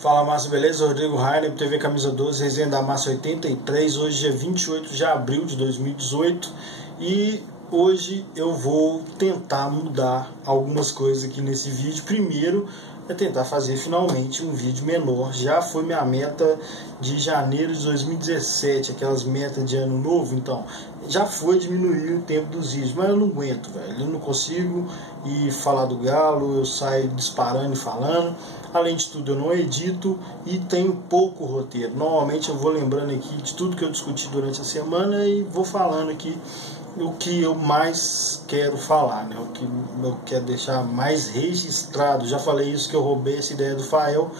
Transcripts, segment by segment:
Fala Massa, beleza? Rodrigo Rainer, TV Camisa 12, resenha da Massa 83. Hoje é 28 de abril de 2018 e hoje eu vou tentar mudar algumas coisas aqui nesse vídeo. Primeiro é tentar fazer finalmente um vídeo menor. Já foi minha meta de janeiro de 2017, aquelas metas de ano novo, então já foi diminuir o tempo dos vídeos, mas eu não aguento, velho. Eu não consigo ir falar do Galo, eu saio disparando e falando. Além de tudo, eu não edito e tenho pouco roteiro. Normalmente eu vou lembrando aqui de tudo que eu discuti durante a semana e vou falando aqui o que eu mais quero falar, né? O que eu quero deixar mais registrado. Já falei isso, que eu roubei essa ideia do Fael,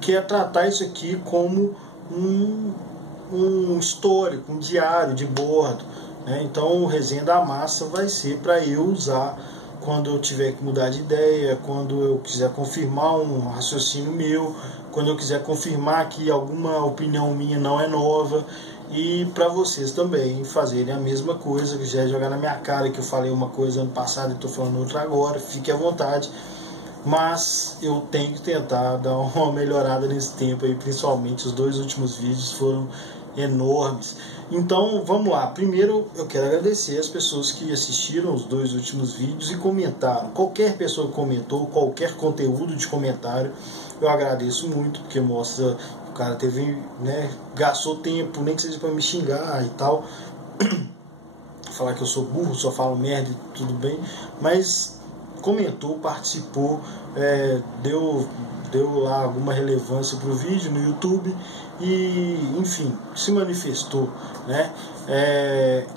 que é tratar isso aqui como um histórico, um diário de bordo, né? Então o Resenha da Massa vai ser para eu usar quando eu tiver que mudar de ideia, quando eu quiser confirmar um raciocínio meu, quando eu quiser confirmar que alguma opinião minha não é nova, e para vocês também fazerem a mesma coisa, que já jogar na minha cara que eu falei uma coisa ano passado e estou falando outra agora, fique à vontade, mas eu tenho que tentar dar uma melhorada nesse tempo aí, principalmente os dois últimos vídeos foram enormes. Então vamos lá, primeiro eu quero agradecer as pessoas que assistiram os dois últimos vídeos e comentaram. Qualquer pessoa que comentou, qualquer conteúdo de comentário, eu agradeço muito, porque mostra que o cara teve, né, gastou tempo, nem que seja para me xingar e tal, falar que eu sou burro, só falo merda e tudo bem, mas comentou, participou, deu lá alguma relevância pro vídeo no YouTube e, enfim, se manifestou, né?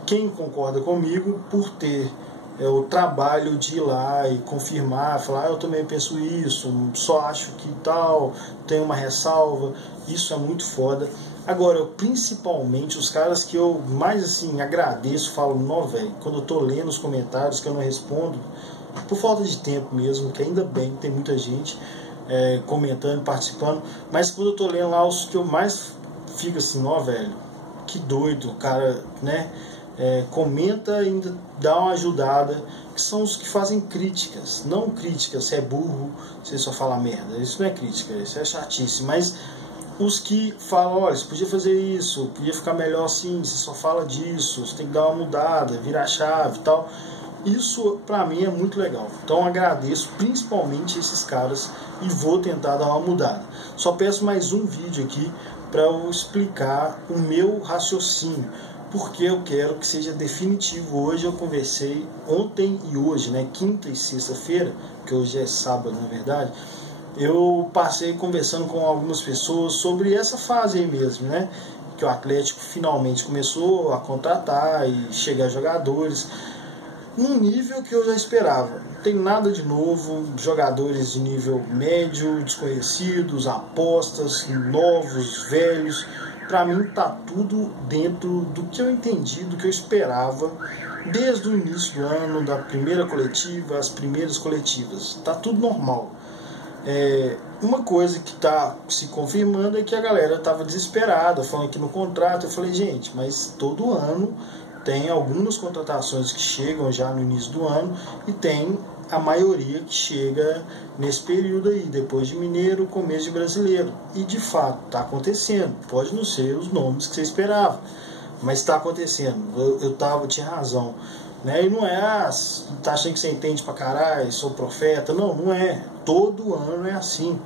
Quem concorda comigo por ter o trabalho de ir lá e confirmar, falar, eu também penso isso, só acho que tal, tem uma ressalva, isso é muito foda. Agora, principalmente, os caras que eu mais assim agradeço, falo, não, velho, quando eu tô lendo os comentários que eu não respondo, por falta de tempo mesmo, que ainda bem que tem muita gente comentando, participando, mas quando eu tô lendo lá, os que eu mais fico assim, ó, velho, que doido, o cara, né, comenta e ainda dá uma ajudada, que são os que fazem críticas, não críticas, você é burro, você só fala merda, isso não é crítica, isso é chatice, mas os que falam, olha, você podia fazer isso, podia ficar melhor assim, você só fala disso, você tem que dar uma mudada, virar a chave e tal. Isso pra mim é muito legal. Então agradeço principalmente esses caras e vou tentar dar uma mudada. Só peço mais um vídeo aqui para eu explicar o meu raciocínio, porque eu quero que seja definitivo. Hoje eu conversei, ontem e hoje, né, quinta e sexta-feira, que hoje é sábado na verdade, eu passei conversando com algumas pessoas sobre essa fase aí mesmo, né, que o Atlético finalmente começou a contratar e chegar jogadores num nível que eu já esperava. Não tem nada de novo, jogadores de nível médio, desconhecidos, apostas, novos, velhos. Pra mim tá tudo dentro do que eu entendi, do que eu esperava desde o início do ano, da primeira coletiva, as primeiras coletivas. Tá tudo normal. Uma coisa que está se confirmando é que a galera estava desesperada, falando que no contrato. Eu falei, gente, mas todo ano tem algumas contratações que chegam já no início do ano e tem a maioria que chega nesse período aí, depois de Mineiro, começo de Brasileiro. E de fato está acontecendo. Pode não ser os nomes que você esperava, mas está acontecendo. Eu tinha razão, né? E não é, tá achando que você entende pra caralho, sou profeta. Não é. Todo ano é assim,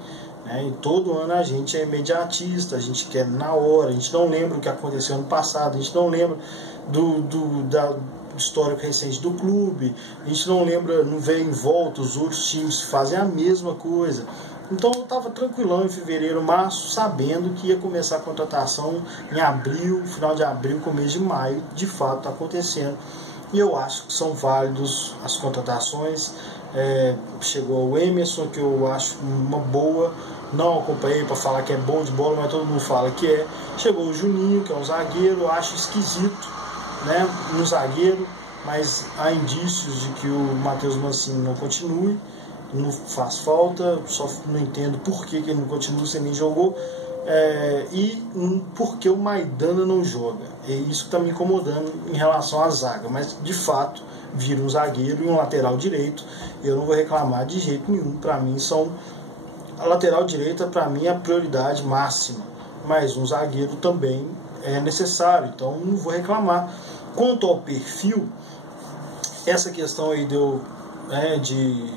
né? E todo ano a gente é imediatista, a gente quer na hora, a gente não lembra o que aconteceu ano passado, a gente não lembra da histórico recente do clube, a gente não lembra, não vê em volta os outros times que fazem a mesma coisa. Então eu estava tranquilão em fevereiro, março, sabendo que ia começar a contratação em abril, final de abril, começo de maio. De fato está acontecendo e eu acho que são válidos as contratações. Chegou o Emerson, que eu acho uma boa, não acompanhei para falar que é bom de bola, mas todo mundo fala que é. Chegou o Juninho, que é um zagueiro, eu acho esquisito, né, no zagueiro, mas há indícios de que o Matheus Mancini não continue, não faz falta, só não entendo por que ele não continua, se nem jogou, e porque o Maidana não joga. É isso que está me incomodando em relação à zaga, mas de fato vira um zagueiro e um lateral direito, eu não vou reclamar de jeito nenhum. Para mim são a lateral direita para mim é a prioridade máxima, mas um zagueiro também é necessário, então não vou reclamar. Quanto ao perfil, essa questão aí de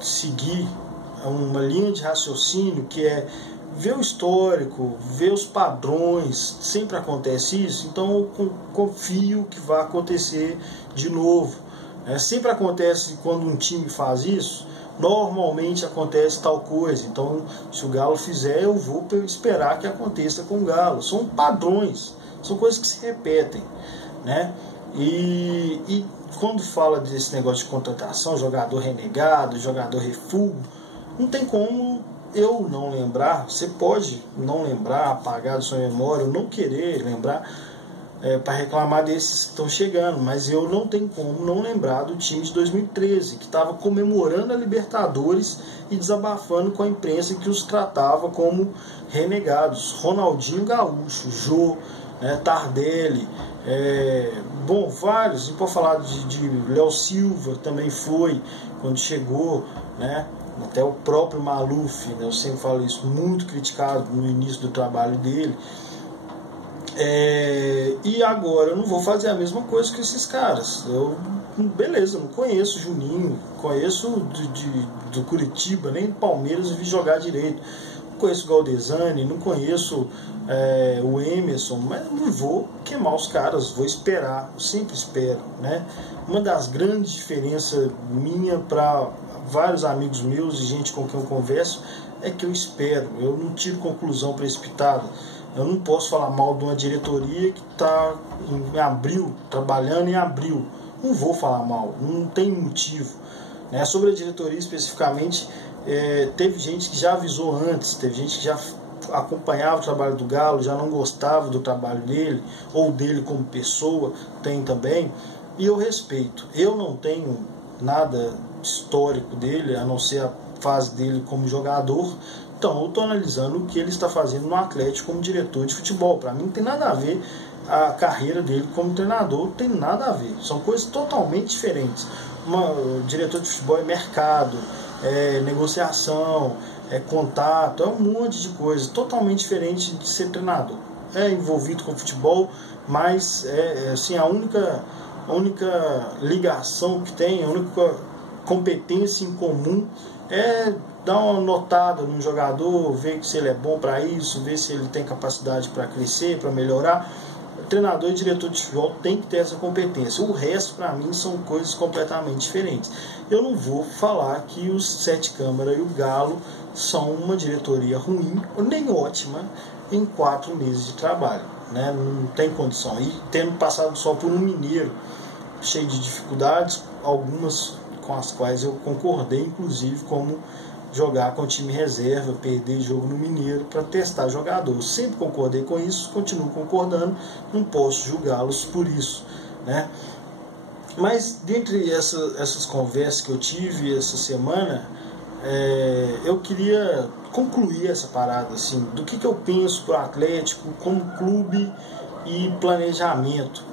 seguir uma linha de raciocínio que é ver o histórico, ver os padrões, sempre acontece isso, então eu confio que vai acontecer de novo. Sempre acontece quando um time faz isso, normalmente acontece tal coisa, então se o Galo fizer, eu vou esperar que aconteça com o Galo. São padrões, são coisas que se repetem, né? E quando fala desse negócio de contratação, jogador renegado, jogador refúgio, não tem como eu não lembrar. Você pode não lembrar, apagar da sua memória, ou não querer lembrar para reclamar desses que estão chegando, mas eu não tenho como não lembrar do time de 2013, que estava comemorando a Libertadores e desabafando com a imprensa que os tratava como renegados. Ronaldinho Gaúcho, Jô, Tardelli, vários. E por falar de Léo Silva, também foi quando chegou, né? Até o próprio Maluf, né? Eu sempre falo isso, muito criticado no início do trabalho dele. E agora eu não vou fazer a mesma coisa que esses caras. Beleza, não conheço o Juninho, conheço do Curitiba, nem do Palmeiras vi jogar direito. Não conheço o Galdesani, não conheço o Emerson, mas não vou queimar os caras, vou esperar, eu sempre espero, né? Uma das grandes diferenças minha para vários amigos meus e gente com quem eu converso é que eu espero, eu não tiro conclusão precipitada. Eu não posso falar mal de uma diretoria que está em abril, trabalhando em abril. Não vou falar mal, não tem motivo. Sobre a diretoria especificamente, teve gente que já avisou antes, teve gente que já acompanhava o trabalho do Galo, já não gostava do trabalho dele, ou dele como pessoa, tem também. E eu respeito. Eu não tenho nada histórico dele, a não ser a fase dele como jogador. Então eu estou analisando o que ele está fazendo no Atlético como diretor de futebol. Para mim não tem nada a ver a carreira dele como treinador, não tem nada a ver. São coisas totalmente diferentes. Diretor de futebol é mercado, é negociação, é contato, é um monte de coisa totalmente diferente de ser treinador. É envolvido com futebol, mas assim, a única ligação que tem, a única competência em comum é dar uma notada no jogador, ver se ele é bom para isso, ver se ele tem capacidade para crescer, para melhorar. O treinador e diretor de futebol tem que ter essa competência. O resto, para mim, são coisas completamente diferentes. Eu não vou falar que os Sete Câmara e o Galo são uma diretoria ruim, nem ótima, em 4 meses de trabalho, né? Não tem condição. E tendo passado só por um mineiro cheio de dificuldades, algumas com as quais eu concordei, inclusive, como jogar com o time reserva, perder jogo no Mineiro para testar jogador. Eu sempre concordei com isso, continuo concordando, não posso julgá-los por isso, né? Mas dentre essas conversas que eu tive essa semana, eu queria concluir essa parada assim, do que eu penso para o Atlético como clube e planejamento.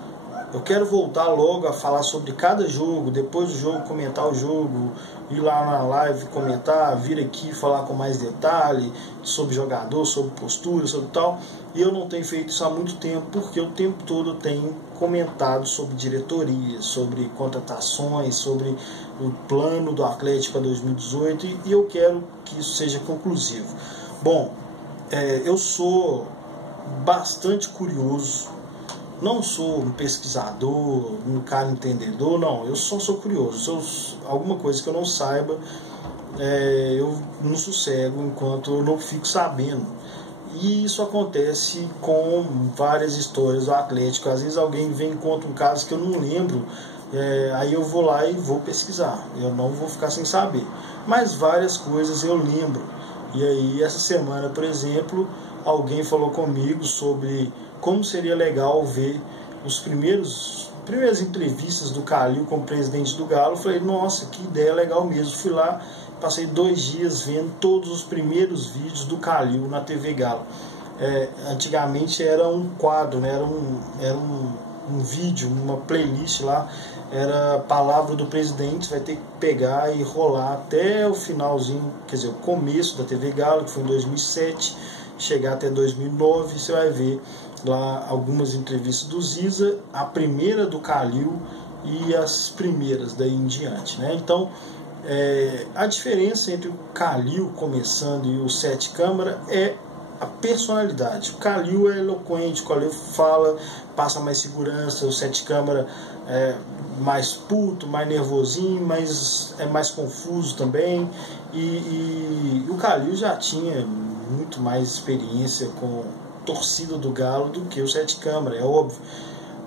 Eu quero voltar logo a falar sobre cada jogo, depois do jogo comentar o jogo, ir lá na live comentar, vir aqui falar com mais detalhe sobre jogador, sobre postura, sobre tal. E eu não tenho feito isso há muito tempo, porque o tempo todo eu tenho comentado sobre diretoria, sobre contratações, sobre o plano do Atlético para 2018, e eu quero que isso seja conclusivo. Bom, eu sou bastante curioso. Não sou um pesquisador, um cara entendedor, não. Eu só sou curioso. Se alguma coisa que eu não saiba, eu não sossego enquanto eu não fico sabendo. E isso acontece com várias histórias do Atlético. Às vezes alguém vem e conta um caso que eu não lembro, aí eu vou lá e vou pesquisar. Eu não vou ficar sem saber. Mas várias coisas eu lembro. E aí, essa semana, por exemplo, alguém falou comigo sobre como seria legal ver as primeiras entrevistas do Calil como presidente do Galo. Eu falei, nossa, que ideia legal mesmo. Fui lá, passei 2 dias vendo todos os primeiros vídeos do Calil na TV Galo. Antigamente era um quadro, né? Era um vídeo, uma playlist lá, era a palavra do presidente, vai ter que pegar e rolar até o finalzinho, quer dizer, o começo da TV Galo, que foi em 2007, chegar até 2009, você vai ver lá algumas entrevistas do Ziza, a primeira do Calil e as primeiras daí em diante, né? Então, a diferença entre o Calil começando e o Sete Câmara é a personalidade. O Calil é eloquente, o Calil fala, passa mais segurança, o Sete Câmara é mais puto, mais nervosinho, mas é mais confuso também. E o Calil já tinha muito mais experiência com torcida do Galo do que o Sete Câmara, é óbvio.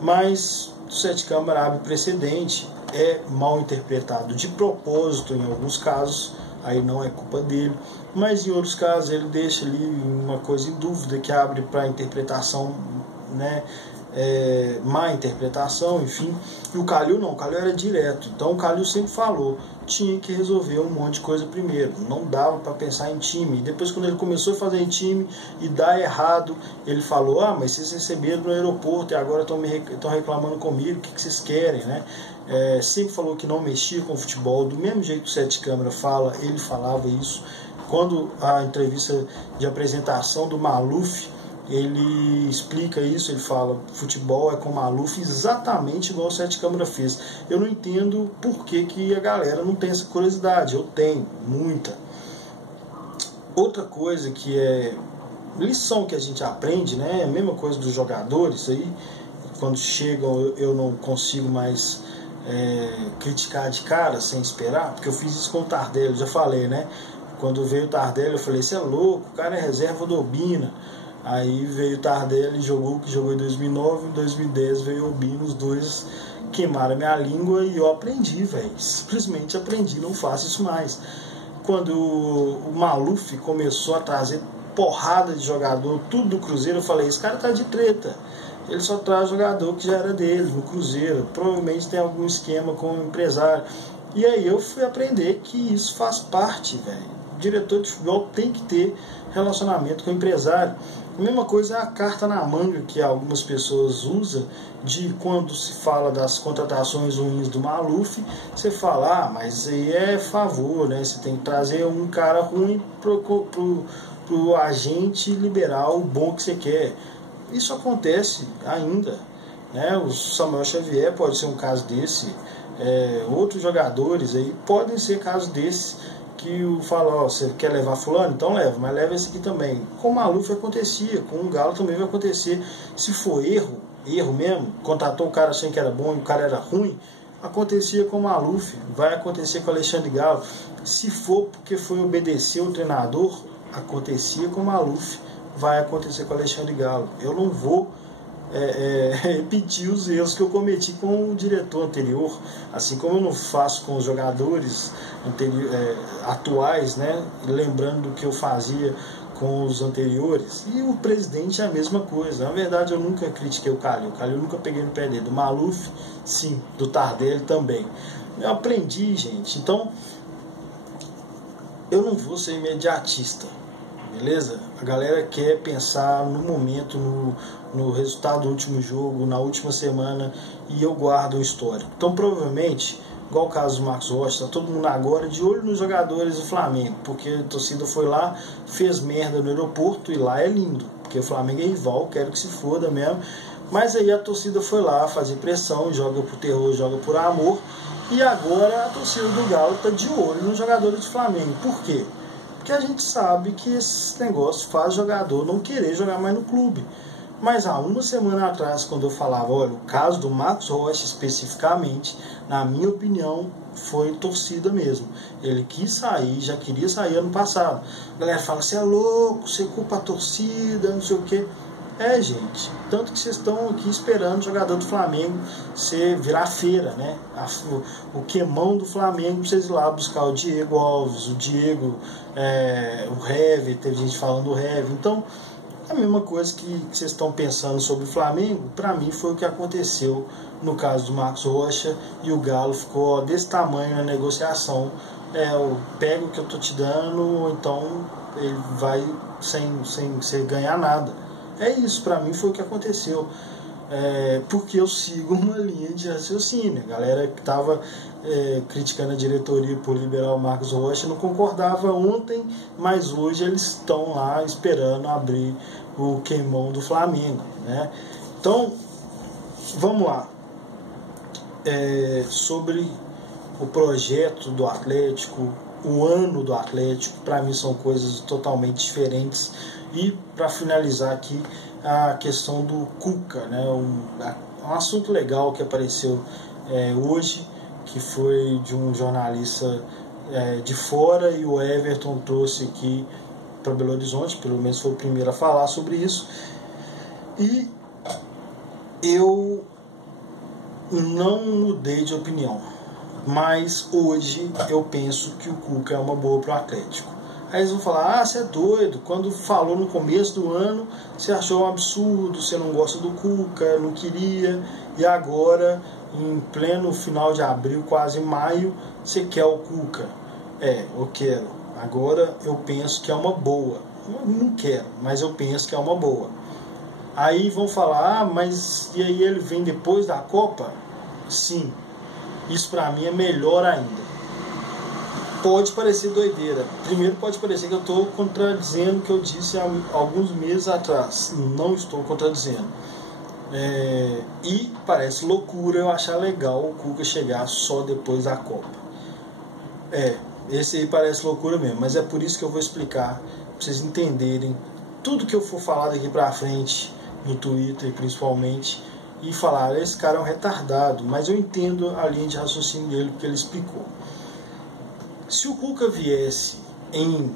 Mas o Sete Câmara abre precedente, é mal interpretado de propósito em alguns casos, aí não é culpa dele, mas em outros casos ele deixa ali uma coisa em dúvida que abre para interpretação, né, má interpretação, enfim. E o Calil não, o Calil era direto, então o Calil sempre falou, tinha que resolver um monte de coisa primeiro, não dava para pensar em time. E depois, quando ele começou a fazer em time e dá errado, ele falou, mas vocês receberam no aeroporto e agora estão reclamando comigo, o que vocês querem, né? Sempre falou que não mexia com futebol, do mesmo jeito que o Sete Câmara fala, ele falava isso. Quando a entrevista de apresentação do Maluf, ele explica isso, ele fala, futebol é com o Maluf exatamente igual o Sete Câmara fez. Eu não entendo por que a galera não tem essa curiosidade, eu tenho, muita. Outra coisa que é lição que a gente aprende, né, é a mesma coisa dos jogadores, aí, quando chegam eu não consigo mais criticar de cara, sem esperar, porque eu fiz isso com o Tardelli, já falei, né, quando veio o Tardelli eu falei, você é louco, o cara é reserva do Obina. Aí veio o Tardelli, jogou o que jogou em 2009, em 2010 veio o Obina, os dois queimaram a minha língua e eu aprendi, velho. Simplesmente aprendi, não faço isso mais. Quando o Maluf começou a trazer porrada de jogador, tudo do Cruzeiro, eu falei, esse cara tá de treta. Ele só traz jogador que já era dele, no Cruzeiro. Provavelmente tem algum esquema com o empresário. E aí eu fui aprender que isso faz parte, velho. O diretor de futebol tem que ter relacionamento com o empresário. A mesma coisa é a carta na manga que algumas pessoas usam, de quando se fala das contratações ruins do Maluf, você fala, mas aí é favor, né? Você tem que trazer um cara ruim pro agente liberar o bom que você quer. Isso acontece ainda, né? O Samuel Xavier pode ser um caso desse, outros jogadores aí podem ser casos desses, que fala, você quer levar fulano? Então leva, mas leva esse aqui também. Com o Maluf acontecia, com o Galo também vai acontecer. Se for erro mesmo, contratou um cara achando que era bom e o cara era ruim, acontecia com o Maluf, vai acontecer com o Alexandre Galo. Se for porque foi obedecer o treinador, acontecia com o Maluf, vai acontecer com o Alexandre Galo. Eu não vou repetir os erros que eu cometi com o diretor anterior, assim como eu não faço com os jogadores atuais, né? Lembrando do que eu fazia com os anteriores. E o presidente é a mesma coisa. Na verdade, eu nunca critiquei o Calil nunca peguei no pé dele. Do Maluf, sim, do Tardelli também. Eu aprendi, gente. Então, eu não vou ser imediatista, beleza? A galera quer pensar no momento, no resultado do último jogo, na última semana, e eu guardo o histórico. Então, provavelmente, igual o caso do Marcos Rocha, tá todo mundo agora de olho nos jogadores do Flamengo, porque a torcida foi lá, fez merda no aeroporto, e lá é lindo, porque o Flamengo é rival, quero que se foda mesmo. Mas aí a torcida foi lá fazer pressão, joga por terror, joga por amor, e agora a torcida do Galo tá de olho nos jogadores do Flamengo. Por quê? Porque a gente sabe que esse negócio faz jogador não querer jogar mais no clube. Mas há uma semana atrás, quando eu falava, olha, o caso do Marcos Rocha especificamente, na minha opinião, foi torcida mesmo. Ele quis sair, já queria sair ano passado. A galera fala, você é louco, você culpa a torcida, não sei o quê. Gente, tanto que vocês estão aqui esperando o jogador do Flamengo virar feira, né? O queimão do Flamengo, pra vocês ir lá buscar o Diego Alves, o Diego, o Hever, teve gente falando do Hever. Então, a mesma coisa que vocês estão pensando sobre o Flamengo, para mim foi o que aconteceu no caso do Marcos Rocha, e o Galo ficou desse tamanho na negociação. Eu pego o que eu tô te dando, ou então ele vai sem você ganhar nada. Isso, para mim foi o que aconteceu. porque eu sigo uma linha de raciocínio. A galera que estava criticando a diretoria por liberar o Marcos Rocha não concordava ontem, mas hoje eles estão lá esperando abrir o queimão do Flamengo, né? Então, vamos lá. Sobre o projeto do Atlético, o ano do Atlético, para mim são coisas totalmente diferentes. E para finalizar aqui, a questão do Cuca, né? Um assunto legal que apareceu hoje, que foi de um jornalista de fora, e o Everton trouxe aqui para Belo Horizonte, pelo menos foi o primeiro a falar sobre isso. E eu não mudei de opinião, mas hoje eu penso que o Cuca é uma boa para o Atlético. Aí eles vão falar: você é doido, quando falou no começo do ano você achou um absurdo, você não gosta do Cuca, não queria, e agora em pleno final de abril, quase maio, você quer o Cuca. Eu quero. Agora eu penso que é uma boa. Eu não quero, mas eu penso que é uma boa. Aí vão falar: mas e aí ele vem depois da Copa? Sim, isso pra mim é melhor ainda. Pode parecer doideira. Primeiro pode parecer que eu estou contradizendo o que eu disse há alguns meses atrás. Não estou contradizendo. E parece loucura eu achar legal o Cuca chegar só depois da Copa. Esse aí parece loucura mesmo, mas é por isso que eu vou explicar, para vocês entenderem tudo que eu for falar daqui pra frente, no Twitter principalmente, e falar: esse cara é um retardado, mas eu entendo a linha de raciocínio dele, porque ele explicou. Se o Cuca viesse em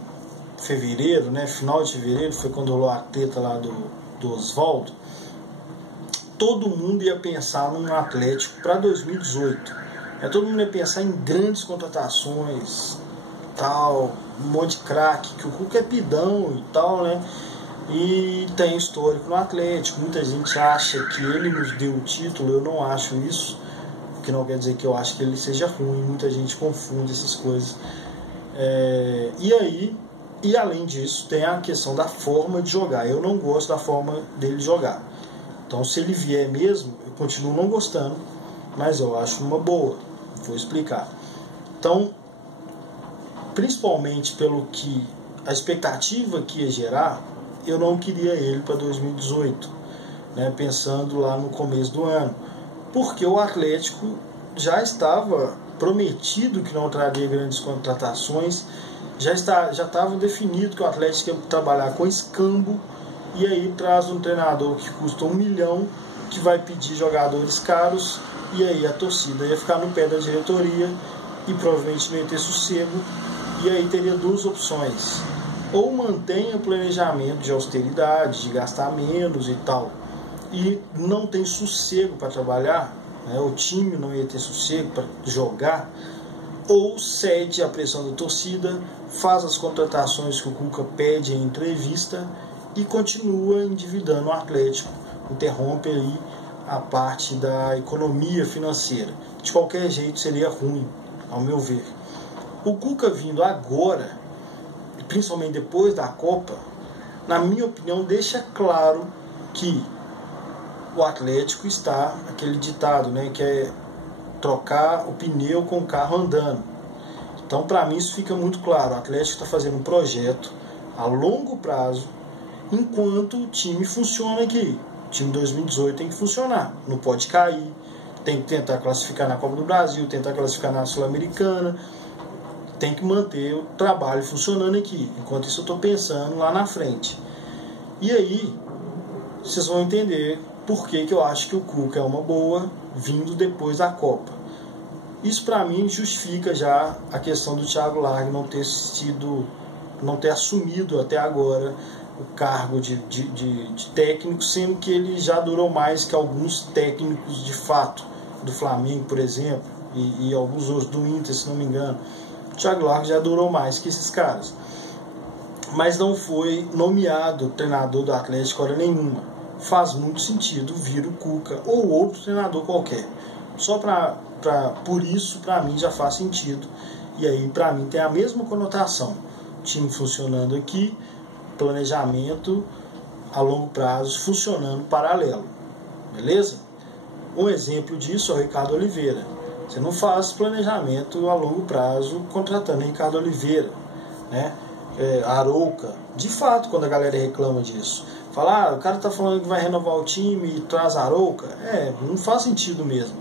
fevereiro, né, final de fevereiro, foi quando rolou a treta lá do Oswaldo, todo mundo ia pensar num Atlético para 2018. Todo mundo ia pensar em grandes contratações, tal, um monte de craque, que o Cuca é pidão e tal, né? E tem histórico no Atlético. Muita gente acha que ele nos deu o título, eu não acho isso, o que não quer dizer que eu acho que ele seja ruim. Muita gente confunde essas coisas. E além disso, tem a questão da forma de jogar. Eu não gosto da forma dele jogar. Então, se ele vier mesmo, eu continuo não gostando, mas eu acho uma boa. Vou explicar. Então, principalmente pelo que a expectativa que ia gerar, eu não queria ele para 2018, né, pensando lá no começo do ano, porque o Atlético já estava prometido que não traria grandes contratações, já estava definido que o Atlético ia trabalhar com escambo, e aí traz um treinador que custa 1 milhão, que vai pedir jogadores caros, e aí a torcida ia ficar no pé da diretoria e provavelmente não ia ter sossego. E aí teria duas opções: ou mantenha o planejamento de austeridade, de gastar menos e tal, e não tem sossego para trabalhar, né? O time não ia ter sossego para jogar, ou cede à pressão da torcida, faz as contratações que o Cuca pede em entrevista e continua endividando o Atlético, interrompe aí a parte da economia financeira. De qualquer jeito seria ruim, ao meu ver. O Cuca vindo agora, principalmente depois da Copa, na minha opinião, deixa claro que o Atlético está, aquele ditado, né, que é trocar o pneu com o carro andando. Então, para mim, isso fica muito claro. O Atlético está fazendo um projeto a longo prazo, enquanto o time funciona aqui. O time 2018 tem que funcionar, não pode cair, tem que tentar classificar na Copa do Brasil, tentar classificar na Sul-Americana, tem que manter o trabalho funcionando aqui. Enquanto isso eu estou pensando lá na frente. E aí, vocês vão entender por que eu acho que o Cuca é uma boa, vindo depois da Copa. Isso para mim justifica já a questão do Thiago Largue não ter assumido até agora o cargo de técnico, sendo que ele já durou mais que alguns técnicos de fato, do Flamengo, por exemplo, e alguns outros do Inter, se não me engano. O Thiago Largue já durou mais que esses caras, mas não foi nomeado treinador do Atlético hora nenhuma. Faz muito sentido vir o Cuca ou outro treinador qualquer. Por isso, para mim, já faz sentido. E aí, para mim, tem a mesma conotação. Time funcionando aqui, planejamento a longo prazo funcionando paralelo. beleza? Um exemplo disso é o Ricardo Oliveira. Você não faz planejamento a longo prazo contratando Ricardo Oliveira, né? Arouca, de fato, quando a galera reclama disso, fala, o cara tá falando que vai renovar o time e traz Arouca, não faz sentido mesmo.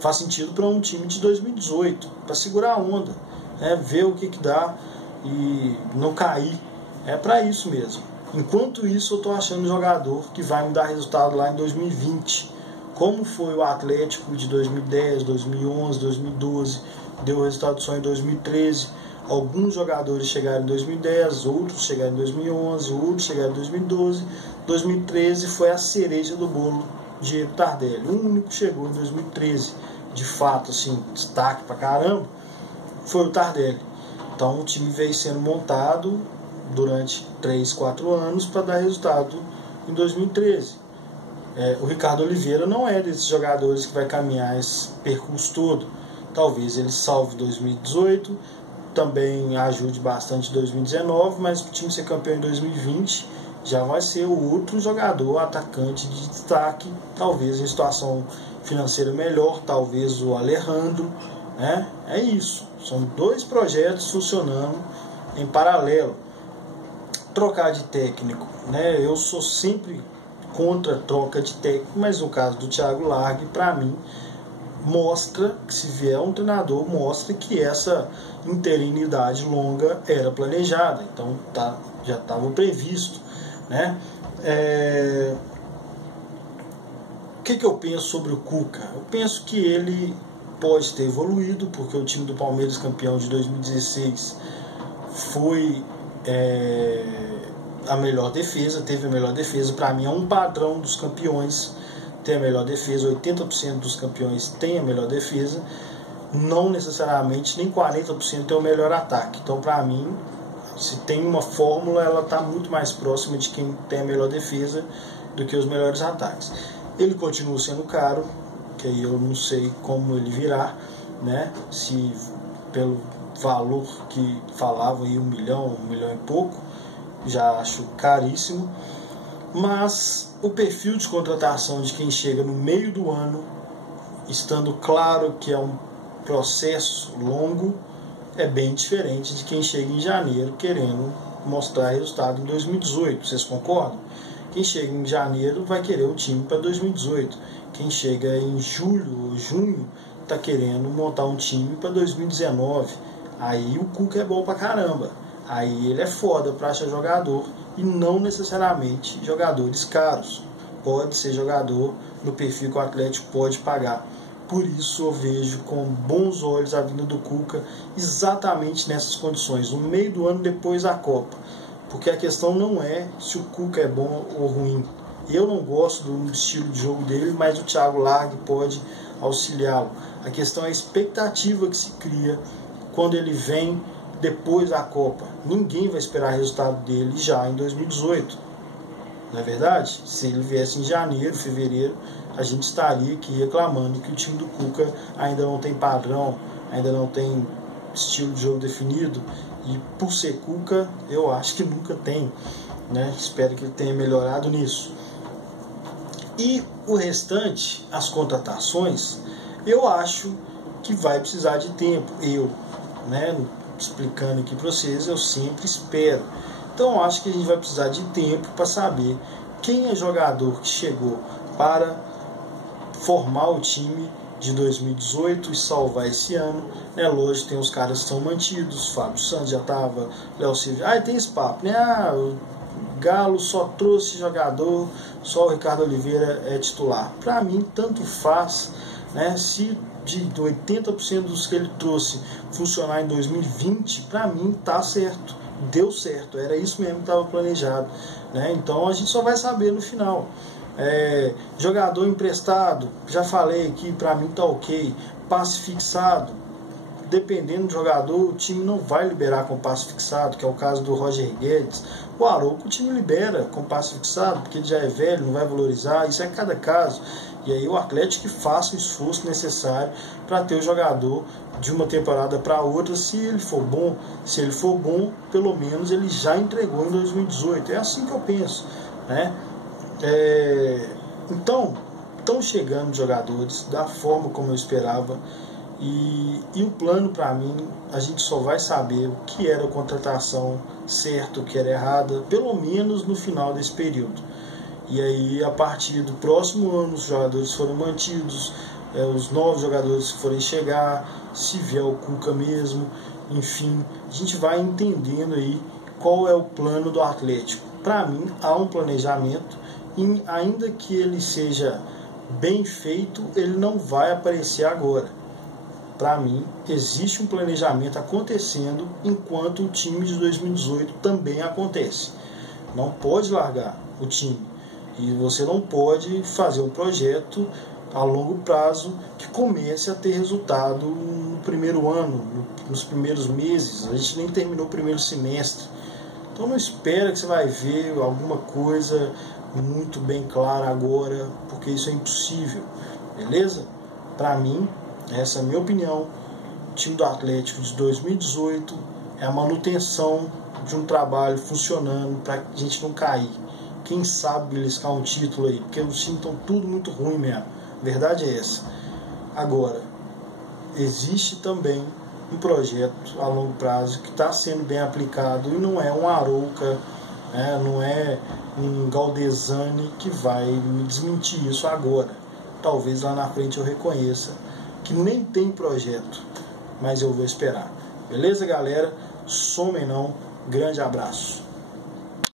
Faz sentido para um time de 2018, para segurar a onda, ver o que dá e não cair. É para isso mesmo. Enquanto isso, eu estou achando um jogador que vai me dar resultado lá em 2020, como foi o Atlético de 2010, 2011, 2012, deu resultado só em 2013. Alguns jogadores chegaram em 2010, outros chegaram em 2011, outros chegaram em 2012. 2013 foi a cereja do bolo de Diego Tardelli. O único que chegou em 2013, de fato, assim, destaque pra caramba, foi o Tardelli. Então o time veio sendo montado durante 3, 4 anos para dar resultado em 2013. O Ricardo Oliveira não é desses jogadores que vai caminhar esse percurso todo. Talvez ele salve 2018, também ajude bastante 2019, mas para o time ser campeão em 2020 já vai ser o outro jogador atacante de destaque, talvez em situação financeira melhor, talvez o Alejandro, né? É isso, são 2 projetos funcionando em paralelo. Trocar de técnico, né? Eu sou sempre contra troca de técnico, mas no caso do Thiago Largue, para mim, mostra que se vier um treinador, mostra que essa interinidade longa era planejada, então já estava previsto, né? O que eu penso sobre o Cuca? Eu penso que ele pode ter evoluído, porque o time do Palmeiras, campeão de 2016, foi a melhor defesa, teve a melhor defesa. Para mim é um padrão dos campeões ter a melhor defesa. 80% dos campeões tem a melhor defesa, não necessariamente nem 40% tem o melhor ataque. Então, para mim, se tem uma fórmula, ela está muito mais próxima de quem tem a melhor defesa do que os melhores ataques. Ele continua sendo caro, que aí eu não sei como ele virá, né? Se pelo valor que falava aí, 1 milhão e pouco, já acho caríssimo. Mas o perfil de contratação de quem chega no meio do ano, estando claro que é um processo longo, é bem diferente de quem chega em janeiro querendo mostrar resultado em 2018. Vocês concordam? Quem chega em janeiro vai querer o time para 2018. Quem chega em julho ou junho está querendo montar um time para 2019. Aí o Cuca é bom pra caramba. Aí ele é foda para achar jogador, e não necessariamente jogadores caros. Pode ser jogador no perfil que o Atlético pode pagar. Por isso eu vejo com bons olhos a vinda do Cuca exatamente nessas condições, no meio do ano depois da Copa. Porque a questão não é se o Cuca é bom ou ruim. Eu não gosto do estilo de jogo dele, mas o Thiago Largue pode auxiliá-lo. A questão é a expectativa que se cria quando ele vem depois da Copa. Ninguém vai esperar resultado dele já em 2018. Não é verdade? Se ele viesse em janeiro, fevereiro, a gente estaria aqui reclamando que o time do Cuca ainda não tem padrão, ainda não tem estilo de jogo definido. E por ser Cuca, eu acho que nunca tem, né? Espero que ele tenha melhorado nisso. E o restante, as contratações, eu acho que vai precisar de tempo. Explicando aqui para vocês, eu sempre espero. Então eu acho que a gente vai precisar de tempo para saber quem é jogador que chegou para formar o time de 2018 e salvar esse ano, né? Lógico, tem os caras que estão mantidos, Fábio Santos já estava, Léo Silva, tem esse papo, né? O Galo só trouxe jogador, só o Ricardo Oliveira é titular. Para mim, tanto faz, né? Se de 80% dos que ele trouxe funcionar em 2020, para mim tá certo, deu certo, era isso mesmo que estava planejado, né? Então a gente só vai saber no final. Jogador emprestado, já falei aqui, para mim tá ok. Passe fixado, dependendo do jogador, o time não vai liberar com passe fixado, que é o caso do Roger Guedes. O Arouca o time libera com passe fixado, porque ele já é velho, não vai valorizar, isso é cada caso. E aí o Atlético que faça o esforço necessário para ter o jogador de uma temporada para outra, se ele for bom. Se ele for bom, pelo menos ele já entregou em 2018. É assim que eu penso, né? Então, estão chegando jogadores da forma como eu esperava. E o plano, para mim, a gente só vai saber o que era a contratação certa, o que era errada, pelo menos no final desse período. E aí, a partir do próximo ano, os jogadores foram mantidos, os novos jogadores que forem chegar, se vier o Cuca mesmo, enfim, a gente vai entendendo aí qual é o plano do Atlético. Para mim, há um planejamento, e ainda que ele seja bem feito, ele não vai aparecer agora. Para mim, existe um planejamento acontecendo enquanto o time de 2018 também acontece. Não pode largar o time. E você não pode fazer um projeto a longo prazo que comece a ter resultado no primeiro ano, nos primeiros meses. A gente nem terminou o primeiro semestre. Então não espera que você vai ver alguma coisa muito bem clara agora, porque isso é impossível. Beleza? Para mim, essa é a minha opinião. O time do Atlético de 2018 é a manutenção de um trabalho funcionando para a gente não cair. Quem sabe beliscar um título aí, porque os times estão tudo muito ruim mesmo. A verdade é essa. Agora, existe também um projeto a longo prazo que está sendo bem aplicado e não é um Arouca, né, não é um Galdesani que vai me desmentir isso agora. Talvez lá na frente eu reconheça que nem tem projeto, mas eu vou esperar. Beleza, galera? Somem não. Grande abraço.